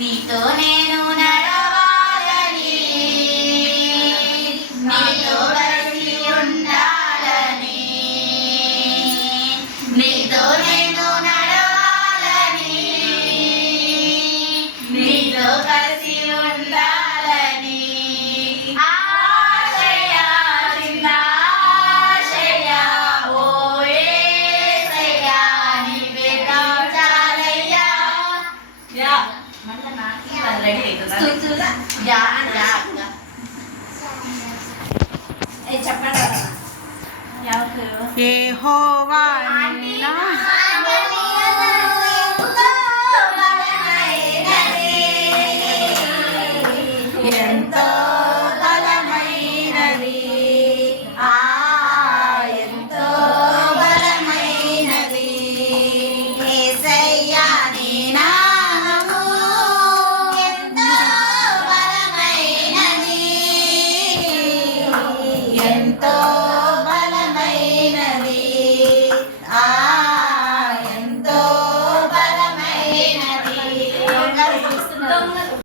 Mi tonero యహోవా 땀나